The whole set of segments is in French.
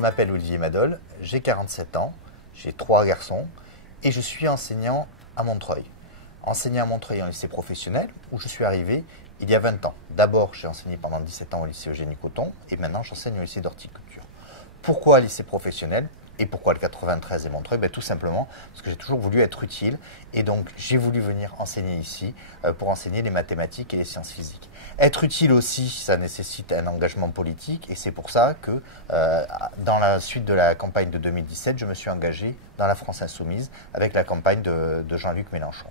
m'appelle Olivier Madol, j'ai 47 ans, j'ai 3 garçons et je suis enseignant à Montreuil. Enseignant à Montreuil en lycée professionnel où je suis arrivé il y a 20 ans. D'abord, j'ai enseigné pendant 17 ans au lycée Eugénie Cotton et maintenant j'enseigne au lycée d'horticulture. Pourquoi lycée professionnel? Et pourquoi le 93 et Montreuil? Tout simplement parce que j'ai toujours voulu être utile et donc j'ai voulu venir enseigner ici pour enseigner les mathématiques et les sciences physiques. Être utile aussi, ça nécessite un engagement politique et c'est pour ça que dans la suite de la campagne de 2017, je me suis engagé dans la France Insoumise avec la campagne de Jean-Luc Mélenchon.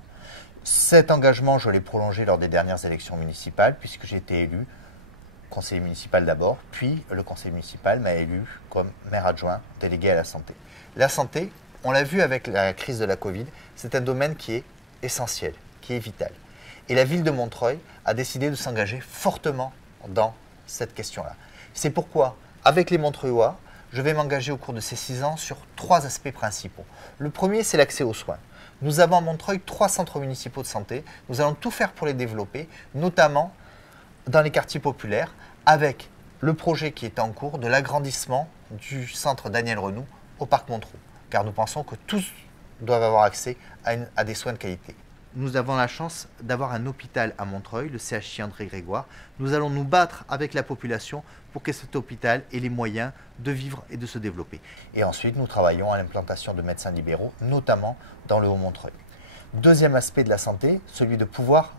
Cet engagement, je l'ai prolongé lors des dernières élections municipales puisque j'ai été élu conseiller municipal d'abord, puis le conseil municipal m'a élu comme maire adjoint délégué à la santé. La santé, on l'a vu avec la crise de la Covid, c'est un domaine qui est essentiel, qui est vital. Et la ville de Montreuil a décidé de s'engager fortement dans cette question-là. C'est pourquoi, avec les Montreuillois, je vais m'engager au cours de ces 6 ans sur 3 aspects principaux. Le premier, c'est l'accès aux soins. Nous avons à Montreuil 3 centres municipaux de santé. Nous allons tout faire pour les développer, notamment dans les quartiers populaires, avec le projet qui est en cours de l'agrandissement du centre Daniel Renoux au parc Montrou, car nous pensons que tous doivent avoir accès à des soins de qualité. Nous avons la chance d'avoir un hôpital à Montreuil, le CHI André Grégoire. Nous allons nous battre avec la population pour que cet hôpital ait les moyens de vivre et de se développer. Et ensuite, nous travaillons à l'implantation de médecins libéraux, notamment dans le Haut-Montreuil. Deuxième aspect de la santé, celui de pouvoir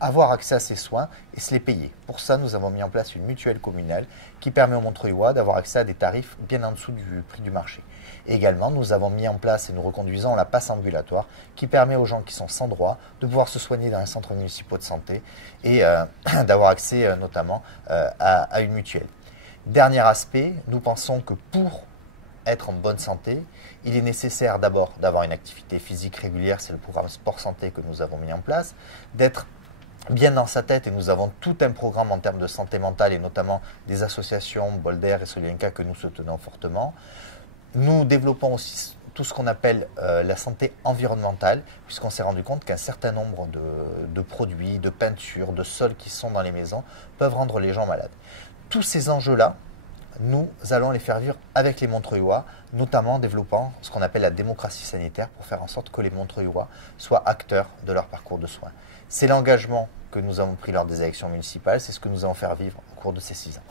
avoir accès à ces soins et se les payer. Pour ça, nous avons mis en place une mutuelle communale qui permet aux Montreuillois d'avoir accès à des tarifs bien en dessous du prix du marché. Et également, nous avons mis en place et nous reconduisons la passe ambulatoire qui permet aux gens qui sont sans droit de pouvoir se soigner dans les centres municipaux de santé et d'avoir accès notamment à une mutuelle. Dernier aspect, nous pensons que pour être en bonne santé, il est nécessaire d'abord d'avoir une activité physique régulière, c'est le programme Sport Santé que nous avons mis en place, d'être bien dans sa tête et nous avons tout un programme en termes de santé mentale et notamment des associations Bolder et Solienka que nous soutenons fortement. Nous développons aussi tout ce qu'on appelle la santé environnementale puisqu'on s'est rendu compte qu'un certain nombre de produits, de peintures, de sols qui sont dans les maisons peuvent rendre les gens malades. Tous ces enjeux-là, nous allons les faire vivre avec les Montreuillois, notamment en développant ce qu'on appelle la démocratie sanitaire pour faire en sorte que les Montreuillois soient acteurs de leur parcours de soins. C'est l'engagement que nous avons pris lors des élections municipales, c'est ce que nous allons faire vivre au cours de ces 6 ans.